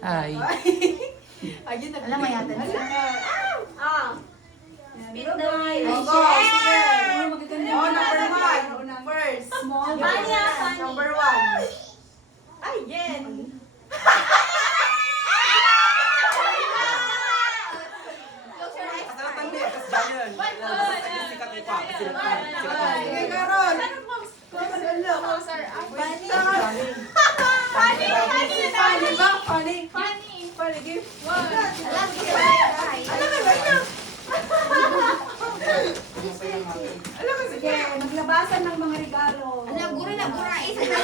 Ay. Ayun na. Alam mo yata. First. Funny. Number 1. Ay, Yen. Sige, Karon. Maglabasan ng mga regalo. Alam, gura na, gura. Isa na.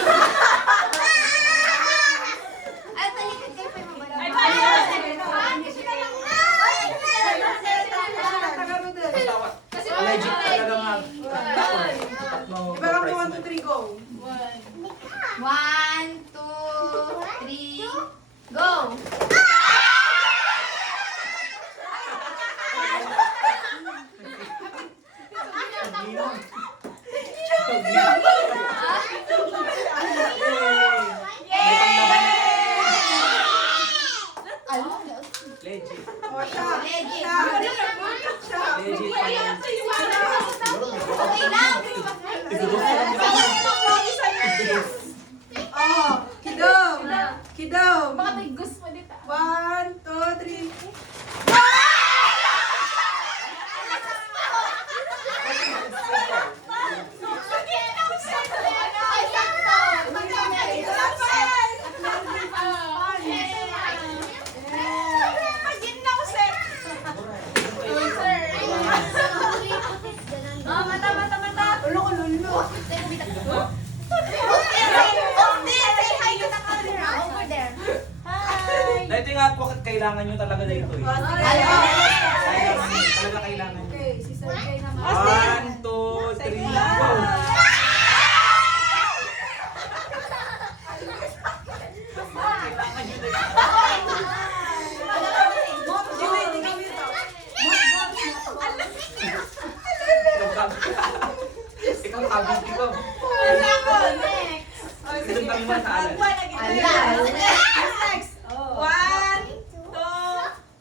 Ay, talikod kayo pa yung mabalik. Ay, Legit talaga nga. Iba lang 1, 2, 3, go. 1, 2, 3, go! Legit. O, siya. Legit. Legit pa yan. Okay lang. Oh, Kidom. Kidom. Baka may gusto mo dito. 1, 2, 3. Ito nga po, kailangan nyo talaga na ito eh. Talaga kailangan nyo. Okay, si Sir Jay naman. 1, 2, 3, go! Kailangan nyo na ito. Ikaw kabit, ikaw. Ito kami mo sa alas. Next. 1, 2,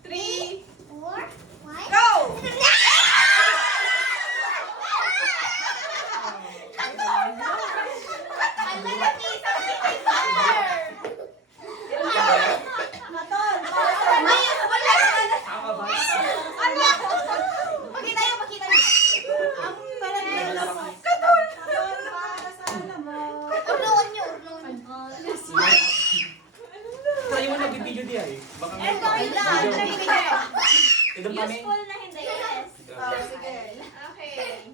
3, go! Tama ba? Try mo nag-video diya eh. Baka nga. Ito kami. Useful na hindi. Yes. Sige. Okay.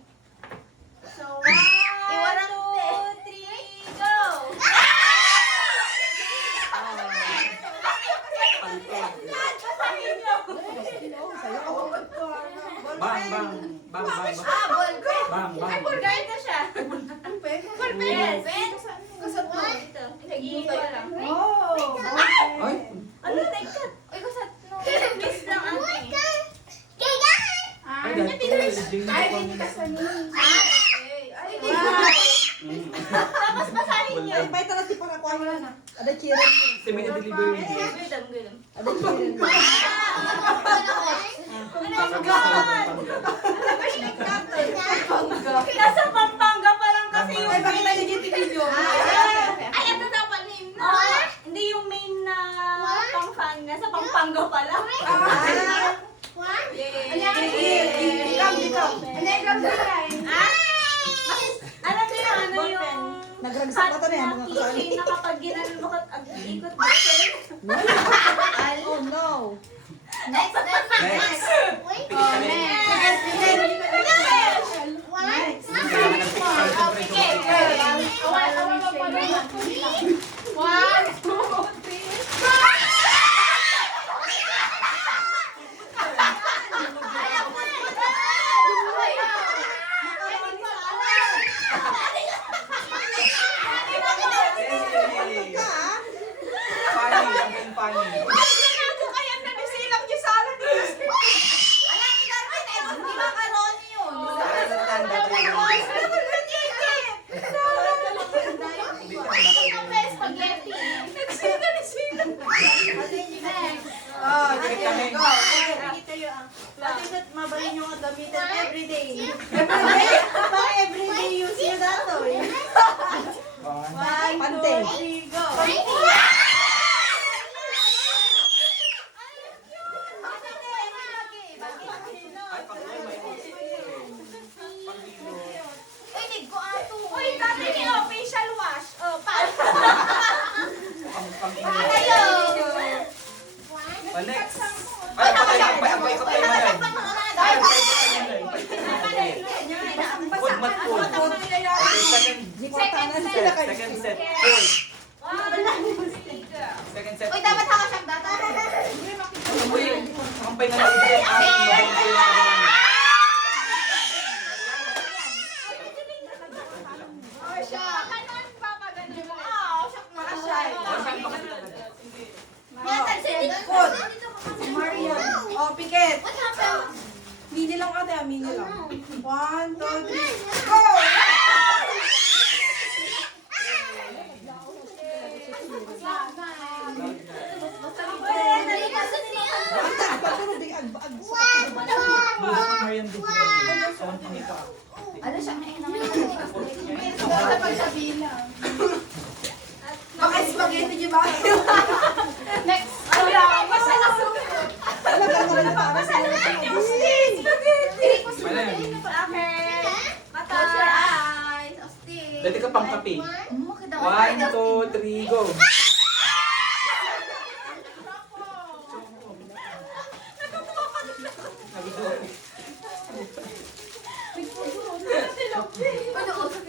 So, 1, 2, 3, go! Bang, bang. Bang, bang, bang. Bang, bang. Guard na siya. Yes. Kusot mo. Ito. Nag-iiba lang. Ay, Ano na ikat? Uy, kusot no. Miss lang ang tingin. ay, dahil ko. Tapos basahin niyo. May tanong para kuha mo na. Ada chiren. Semi na delivery. Gudam. Ada chiren. Nasa Pampanga pa lang kasi yung Ay, bakit tayo video? Ay, ito dapat name na. Hindi yung main na Pampanga. Sa Pampanga pa lang. Alam niyo yung ano yung Nagragsak na to na yan, mga kasali. keychain na kapag ginano mo ikot mo. Oh no. Next. Next. Oh, next. One, two, three. Funny, something funny. Spaghetti. three, go. Ay, pag-uwi may pag-ilo. Uy, nig ko ato. Uy, dati ni facial wash. Oh, pa. Pag-ilo. Tayo. Oh, next. Ay, patay ka pa yung manay. Ay, patay ka pa manay. Food mat food. Okay, second set. Food. Second set. Uy, dapat haka siyang data. Uy, kampay na lang ito. Ating mabangko yung kabangan. Kanon pa pa ganun. Food. Marian. Oh, pikit. What happened? Mini lang ate, mini lang. 1, 2, 3, go! Marian din. Ano siya? Baka spaghetti niyo ba? Next. Close your eyes. Austin. Dati ka pang kape. 1, One, 2, 3, go.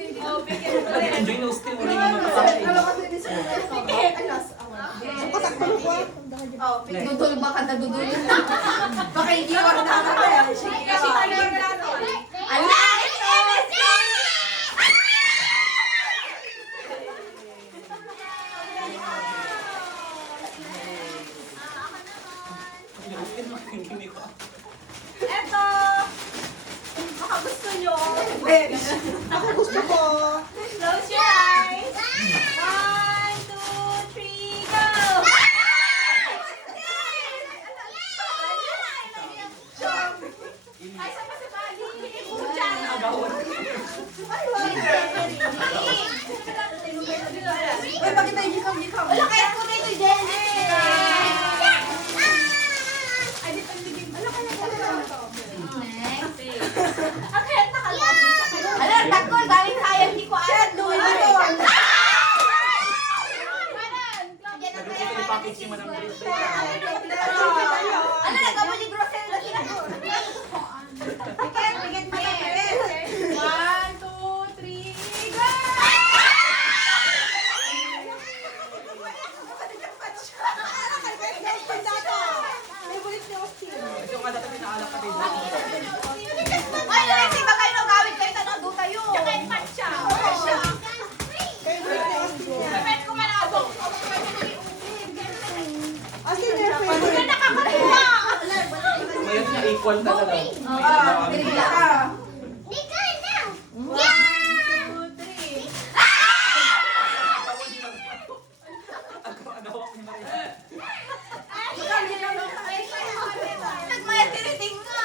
Enjoy no still. Wala yung makasakit. Dudul ba ka na dudul? Baka hindi ko na natin. Sige Kasi ka. tanong natin. Ala! It's MSG! Eto. Baka gusto nyo. Ako gusto ko. Close your eyes. 1, 2, 3, go. Ay, sa pa sa bali. Puchan. Uy, bakit tayo gikam-gikam? Wala kaya ko dito, Jen. Next. Okay, nakalabas sa kanya. Ala, takol, galing tayo, hindi ko alam. Doon, doon. Nag-recheck yung package yung manang Ano, nagkabuli grocery na sila. Pikit, pikit, pikit. 1, 2, 3, go! Ito nga dati pinaalak ka din. Ay, Lexi, ba kayo nagawit kayo? Tanong doon kayo. Tsaka yung matcha. Pwede ko malabong. Wala nakakatuwa. Ngayon niya equal talaga. Ah, bigla ka. 1, 2, 3. Nagmayatiriting nga.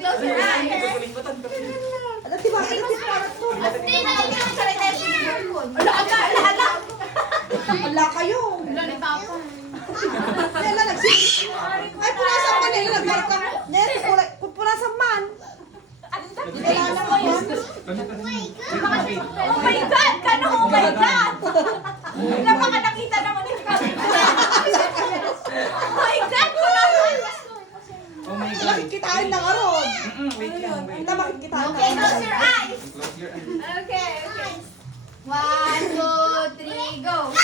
Close your eyes. Asti, nalagyan sa rin tayo sinigurkon. Wala kayo. Wala ni Papa. Nela nagsisit. Ay, punasan man. Nela nagmarka. Nela, punasan man. Nela naman. Oh my God! Kano? Oh my God! Napaka nakita naman yung kami. Oh my God! Oh my God. Makikitain ng aron. Wait lang, wait. Hindi makikitain ng Okay, close your eyes. Close your eyes. Okay, okay. 1, 2, 3, go.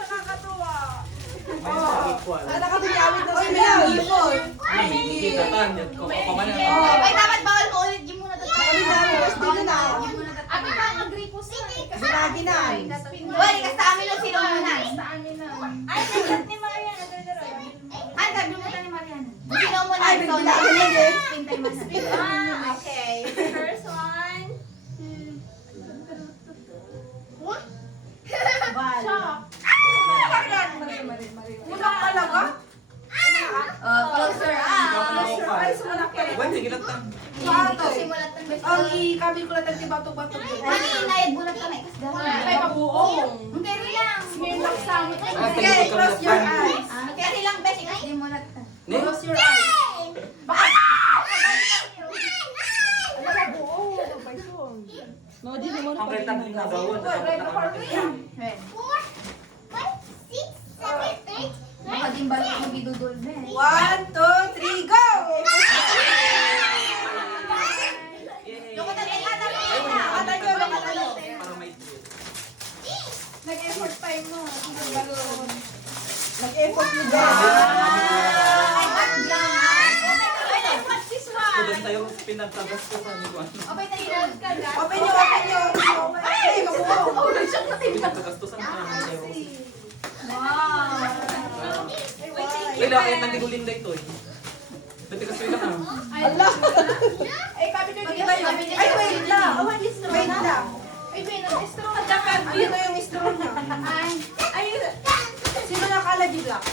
Nakakatuwa. May sa equal. Sana ka pinawid na sila. Ipon. Ay, hindi kita tan. Kumanan. Ay, dapat bawal mo ulit. Give muna tayo. Ano na, gusto na. Abi pa, agree po sa Sinagi na. Wala, kasi sa amin lang sino muna. Ay, nagat ni Maria. Nagdadaro. Ay, sabi mo ni Mariana. Sino muna? Ay, Ikaw bigla na. ka na eh. Pintay mo na. Okay. First one. Bal. Shock. Ulang talaga? ta. Simulat ng best. Ang ikabil ko lang tayo batok-batok yun. Ay, inayad bulat ka na ikas Ay, pabuong. Ang carry lang. Smirnoff samot. Ah, Okay, tayo ko close your lang. eyes. Ang carry lang best ikas di mulat ka. Ne? Close your eyes. Alam mo, buo. No, di naman Ang kaya tagong nagawon. Red. Baka din balik mo bidudol na eh. 1, 2, 3, go! Lokatan ay kata mo. Kata nyo, kata nyo. Para may tweet. Nag-effort pa yun mo. Nag-effort mo din. Ay, what lang? What's this one? Kung tayo pinagtagas ko sa ano. Okay, tayo ka na. Open nyo, open nyo. Ay, mabuo. Pinagtagas to sa mga Wow. Wait lang, kaya nandigulin na ito eh. Dati kasi lang ah. Allah. Ay, kami nyo dito yun. Ay, wait lang. Wait lang. Ay, pinag-estro ka. Ayun na yung straw niya. Ay, Sino nakalagi black?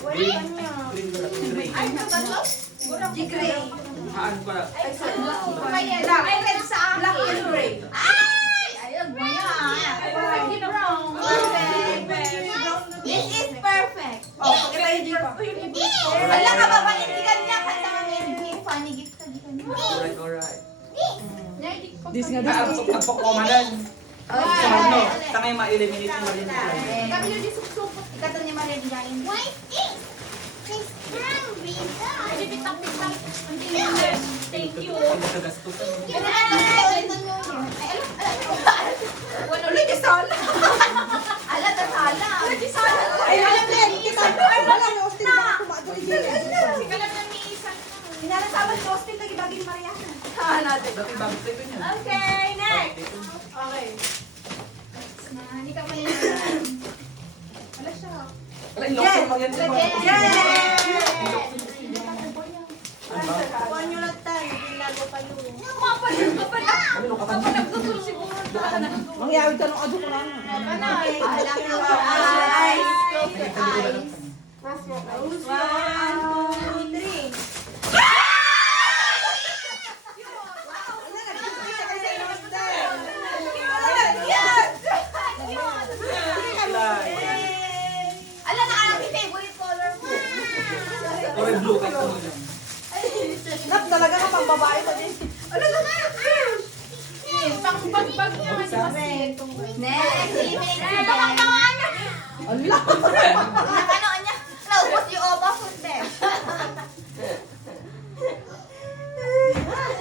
Green. Green ba lang? Green. ay, tatlo? G-gray. Haan ko na. Ay, sorry. Black. Ay, red sa akin. Black and gray. Ay! Ayun, maya. Perfect. This is perfect. Oh, pakita yung G pa. Wala ka ba ba? Hindi ka niya kanta kami. Funny gift ka. Di ka niya. Alright, alright. This nga, Ang pagkumanan. Sa ano, tangay ma-eliminate mo rin ito. Kami yung disuk-supot. Ikato ni Maria Digain. Thank you. Pinagtagastos. ulit yung sala. Ala, tasala. Ay, alam na yan. Kita, alam na, Austin, baka kumaduloy din yan. Sika lang ng isa. Hinanasaban si Austin, nagibagin Mariana. Dati bago tayo niya. Okay, next. Okay. Hindi ka malinaw. Wala siya. Wala, ilokso mo yan sa mga. Kuha nyo lang tayo, binago kayo. Mapalun ka pala. Ano, lokatan mo? Nagtutulog siguro. Mangyawid ka nung ado ko lang. Okay, ala, close your eyes. Close your eyes. Close your eyes. 1, 2, 3. Ala, nakalaki favorite color mo. Or blue kahit ano yan. Nap, talaga ka pang babae ko din. Pang-bag-bag niya. Next, eliminate na. Allah! Nakano niya? Naubos yung opa food there.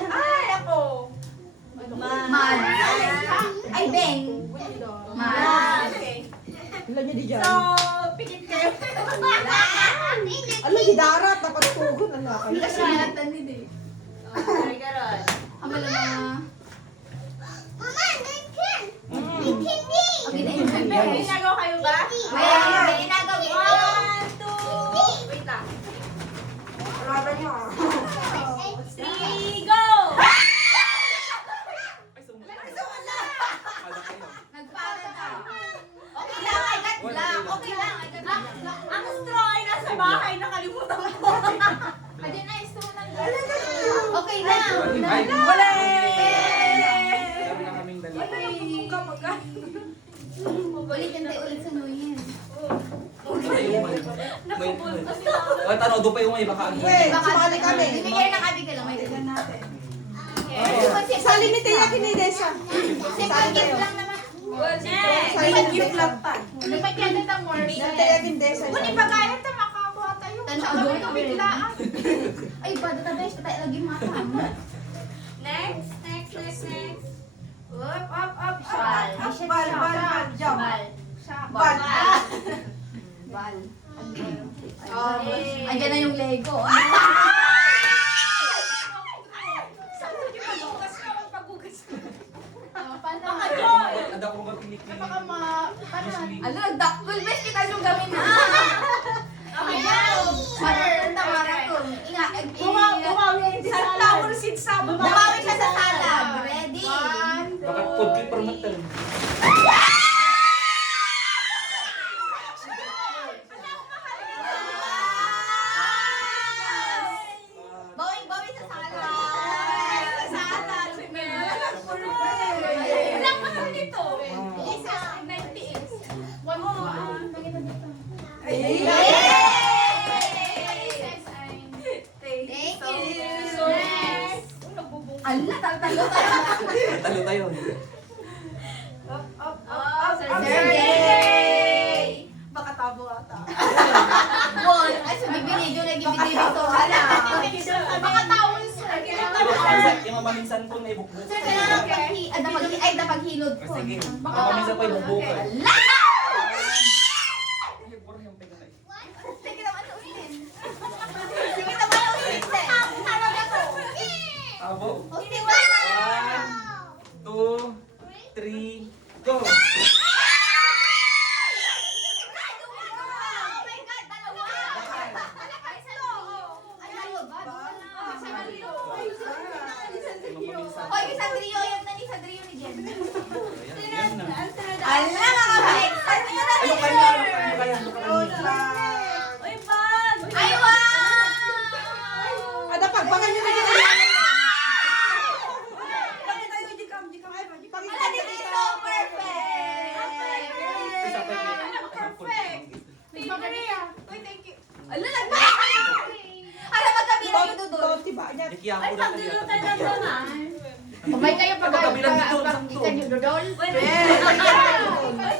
Ay, ako. Man. Ay, Beng. Man. Okay. Wala niya di dyan. So, pikit kayo. Allah, gidarat. Napatugon. Allah, kayo. Kasalatan ni Dave. Okay, karon. Ang malamang. Okay na yun. May ginagawa kayo ba? May ginagawa. 1, 2, wait lang. Wala niya. 3, go! Ay, sumula. Kada kayo. Nagpala daw. Okay lang, I got black. Okay lang, I got black. Ang straw ay nasa bahay, nakalimutan ko. Ayun na, straw ng okay lang. Ay, Wala! meron na kaming dalawa. Ulitin tayo ulit sa Noyen. Ay, tanaw, doon pa yung may baka ano. Wait, sumali kami. Bibigyan ng abi ka lang. May Tignan natin. Okay. Sali ni Tia Kinidesa. Second gift lang naman. Next! Sali ni Gift lang pa. Lumagyan na ng more. Na Tia Kinidesa. Kung ipagayat na makakuha tayo. Tanaw Sabi doon. ko biglaan. Ay, bada tayo tayo lagi mata. Next, next, next, next. Up. Bal. Bal. Jump. Bal. Bal. Bal. Oh, Andiyan na yung Lego. Saan ko di pagbukas ka? Magpagugas ka. Paano? Ada ko ba pinikili? Ano, nagdakbol best kita yung gawin na. Okay, go! Maraton na maraton. Bumawi sa flower seed sa Bumawi siya sa salad. Ready? Baka food keeper mo tayo. Ala, talo tayo. Talo tayo. Sergey! Baka tabo ata. Bon, ay sa bibinidyo lagi binibig to. Ala. Baka tawon sir. Yung mamaminsan ko na ibukbuk. Sir, kailangan dapaghilod ko. Sige, mamaminsan ko ibukbuk. Ala! Sige naman ulitin. Sige naman ulitin. Talaga to. Abo. Hindi mo. 1, 2, 3, go! Oh my God, dalawa. Ay, dalawa ba? Hoy, isang trio yan na ni sa trio ni Jen. Yan na. Ala, nakabalik. Ano kaya? Ano kaya? Uy, bag! Ay, wow! Ada pagbangan nyo na yun. Ala, this is so perfect. Isa pa yun. Perfect. Uy, thank you. Ala, Ala, magkabilang yung dudol. Toti ba niya? Ikiyan Ay, ko na kaya. pagdulutan na doon ah. Kumay kayo Magkabilang dudol, sakto. pag-ikan yung dudol. Uy,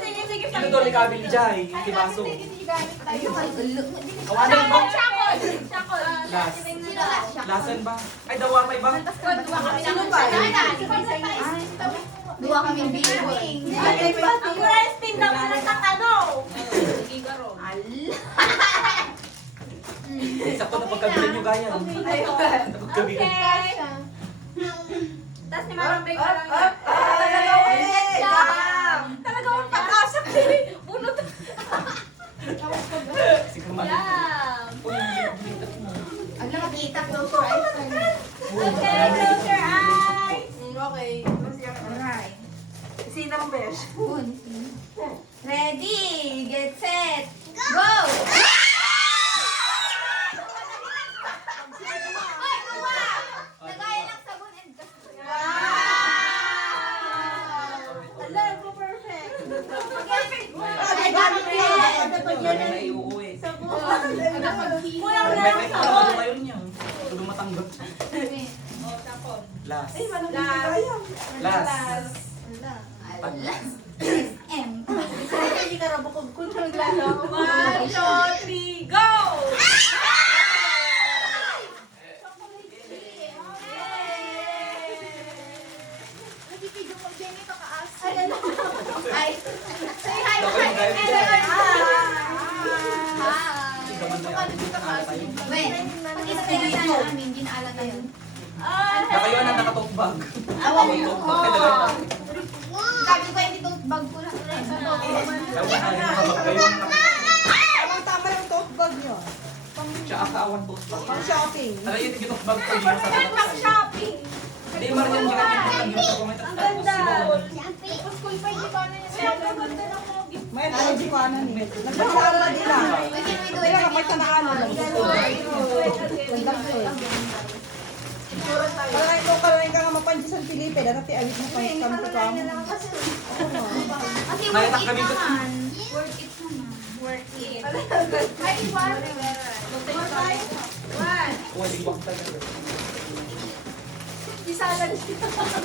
sige, sige. Sino doon ni Kabil Jai? Hindi baso. Kawanan ba? Chakol! Chakol! Last. Sino last siya? Lasan ba? Ay, dawamay ba? Sino ba? Dua kami biling. Ang resting daw na nagtatanong. Sakto na pagkabilan nyo gaya. Pagkabilan. Okay. Tapos ni Marang Big lang. Talaga akong pag-asa. Bunot. Sige, man. Yeah. Ano makita close your eyes. Okay, close your eyes. Okay. Alright. Sinang besh? Ready, get set, go! Ay, kuha! Nagaya ng sabon and gas. Ala, perfect. Ay, gamit ko yan. Kami na iuuwi. Kulang May lang may sa tawag kayo niya. Tulo matanggap. Last. Ay, manang kaya. Last. SM. Hindi ka rabokog kung naglalo. 1, 2, 3, go! Ay, say hi to Okay, my guys. Hi. Wait, pakita tayo na namin, ginaalat tayo. Nakayo na nakatok bag. Awan mo. Tote bag ka dalawa. Sabi ko yung tote bag ko lang. Sabi na yung nakabag kayo. Tama yung tote bag nyo. Tsaka kaawan tote bag. Pang shopping. Tara yung tigitok bag ko. Hindi mo sa Pag shopping. Hindi, Marian, yung kanyang yung sa kumita. Ang ganda. School pa hindi ko na yung ang ganda ng mga gift. May energy ko ano ni. Nagpapalala na nila. We can we do Kaya it? kapag tanaan na lang. Parang ikaw ka rin ka nga mapansin sa Filipe. Dati awit mo pa yung kami ko kamo. Kasi worth Nakita it kami ko. naman. Worth it naman. Worth it. Ay, one. One. Oh, di bak talaga. Isalan. Nasaan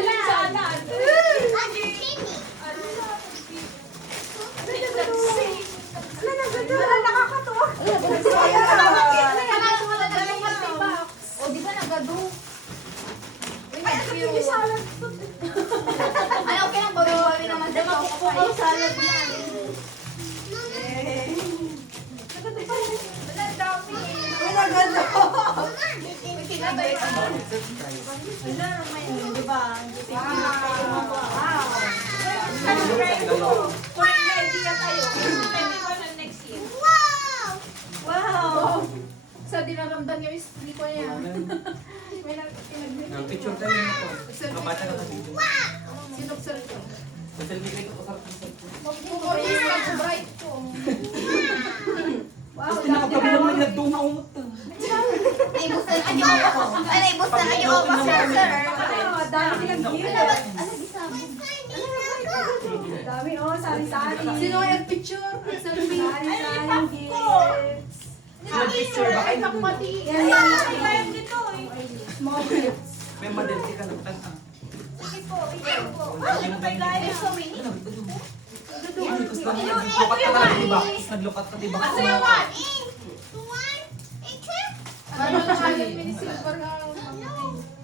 yung salad? Isalan. Wala nakakatuwa. O, di ba nagado? Ay, ang isalan. Ano, okay lang, bawi-bawi naman sa choco salad na. Wala, ang dami. Wala ganda. Kinabay ka. Wala naman yun, di ba? Kung may idea tayo, pwede ko na next year. Wow! Sa dinaramdam niya is hindi ko niya. Picture tayo nito. Kabata ka sa video. Sinuksan ko. Selfie kayo ko sa picture. Puro yung bright ko. Tapos pinakabilang mo nagdumaumot to. Naibustan ka niyo ako. Ay, naibustan ka niyo ako, sir. Dami silang gift. Ano gisabo? Dami, oh, sari-sari. Sino yung picture? Selfie. Sari-sari gifts. Sino picture ba kayo? Pati. Yan, yan. Small bits. May madelti ka lang. Sige po, ikaw po. Yung There's so many. Tapos naglukat ka na, diba? Tapos naglukat ka, diba? Ano yung one?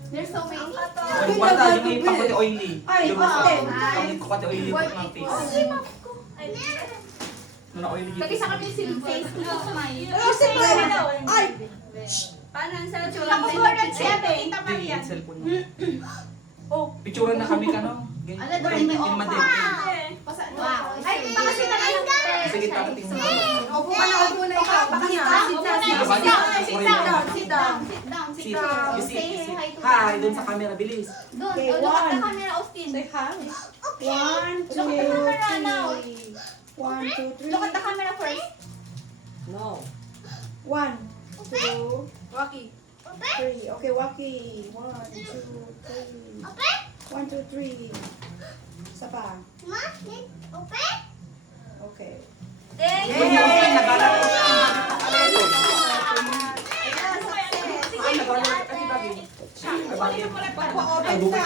There's so many. Wala yung may pakote oily. Ay, Yung Austin. pangit pakote oily ng face. Nung na-oily Lagi dito. sa kami silver. Pero si Fred. Ay! Paano ang sa Tsura Ako din. po rin siya, Tita Hindi, Maria. yung cellphone mo. Picturean na kami ka, no? Ala, doon may Yung madelti. Wow. Ay, pakasita na lang. Sige, takating mo. Upo ka na, upo na ikaw. Baka Sit down. Si, si. Hi, doon sa camera, bilis. Doon. Okay, Look at the one. camera, Austin. Say hi. 1, 2, Look at the camera now. 3. 1, 2, 3. Look at the camera first. No. 1, 2, Rocky. 3. Okay, Waki. 1, 2, 3. 1, 2, 3. Isa pa. Okay. Thank Yay! you. Nagala ko. Sige, Nagala ko kasi bagay. Pagpa-open ka.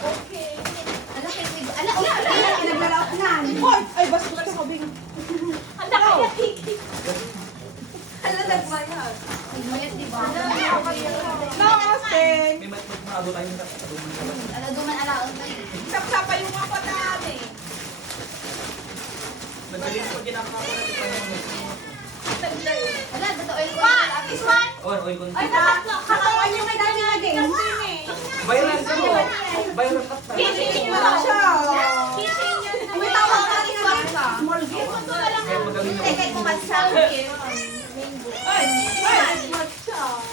Okay. Naglalak na. Hoy! Ay, bastos ka kabing. Handa ka ya, Kiki. Hala, nagmayag. No, Austin! May maabot tayo ng Sapa yung mga patami. Nagdaling ko ginagawa ko natin This one. Oy, kung Ay, nakatawan yung may dami na game. viral ka mo. Viral ka pa. Kiki mo Wala lang siya. Kiki yun. May tawag ka rin na small gift. Ito na lang. Kaya magaling na. Kay kumatsa.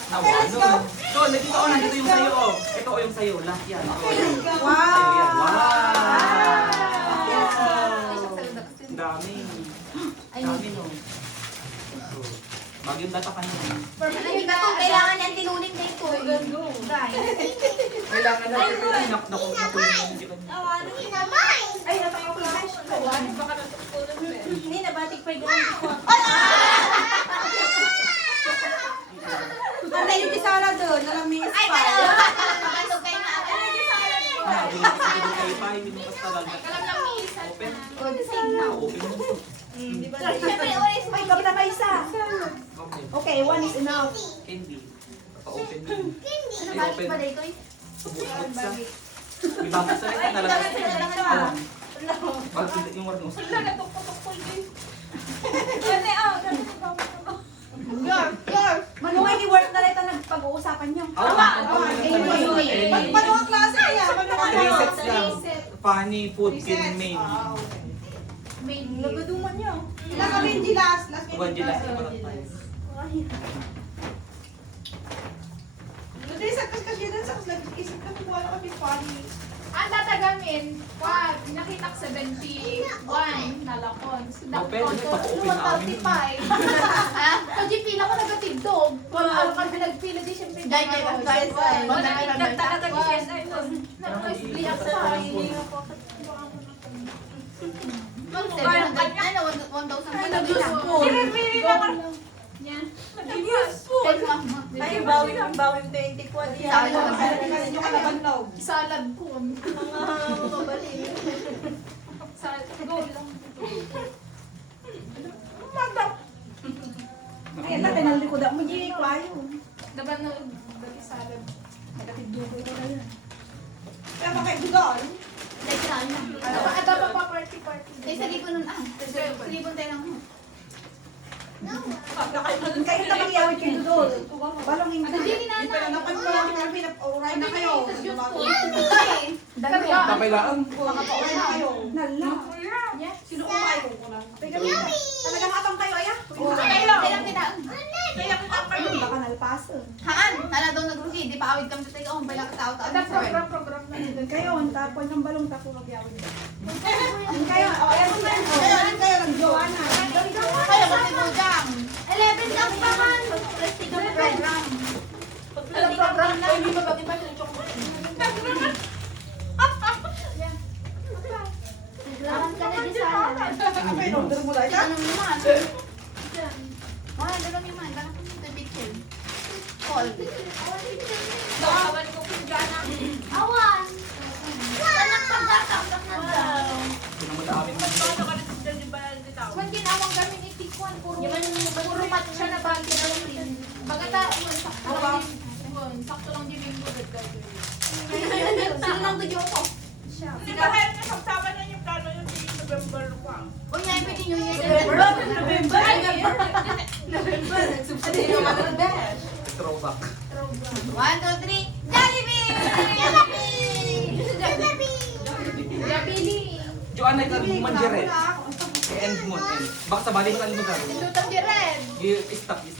Nawano. So, nandito ko, nandito yung sayo. Oh. Ito o yung sayo. Lahat yan. Sayo yan. Wow! Wow! Ang dami. Dami no. Bagyong data ka niya. Kailangan niyang tinunin na ito. Kailangan na nakunin mo hindi ka niya. Ay, napaka-flash ko. Baka natutunan mo. Hindi, nabatik pa yung ganun ko. Ganda yung tisala doon. Nalamis Ay, pa. kapatog kayo na ako. Naging kayo pa, hindi mo basta lang. Open. Open mo. Siyempre, always May kap na kayo isa. Okay. Okay, 1 is enough. Candy. Pa-open mo. Ano ba ba dito? Subukot sa. May bakit sa rin. Nalagay sa bakit yung word mo. Wala, natukot-tukot ko yun. Gani, gani. Manuhay ni work na rin ito nagpag-uusapan nyo. Paano ang klase kaya? Paano ang 3 sets lang. Funny, food, kid, main. Nagaduman nyo. Ilang kami yung gilas? One gilas, ibarat tayo. Nandun sa kasi doon sa nag-isip kami kung ano kami funny. Ang tatagamin, wag, nakita ko 71 na lakon. So, Open, may pa-open na kami. 45. Pag yung pila ko nagatindog, kung ano kami nagpila, di siyempre. Wala, nagtalaga ni CSI nun. Nag-liyak sa akin. Pinipili na ka. Naging useful. Ay, bawing 20 po. Sabi ko, kasi nyo kalabanlaw. Salad ko. Salad. Go lang. Kaya lang, kinalikod ako. Hindi, kwayo. Diba na dati salad? Nagatidugo ko na yan. Kaya bakit dugal? Ito pa party-party. Kayo na mag-iawit kayo doon. Balong yung Hindi, Hindi pa lang napan ko lang kami na pauray na kayo. Kapailaan. Pauray na kayo. Nala. Sino kumain ko lang? Talagang atang kayo, aya? Baka nalpaso. Program na nila. Kayo, ang tapon ng balong tapo mag-iawit. Kayo, o ayan sila. Kayo, nag-jowa na. Program na. Hindi ba ba Kapay, order mo lang. Dalawa Call. Awan ko pinjana. Awan. Anak pagkakakak na daw. Pinamadamin mo. Kung ginawang gamin itikwan, puro mat siya na bagay na rin. Bagata, sakto lang di minggo gagawin. Sino lang tuyo ko? Di ba kaya nga sagsama na yung plano yung di November pa? O nga, pwede nyo yan. Throwback. 1, 2, 3. Jollibee! Jollibee! Gabili. Joanna, ikaw mandiret. End mo. End. Baka sa balik ka limutan. Lutang di red. Stop.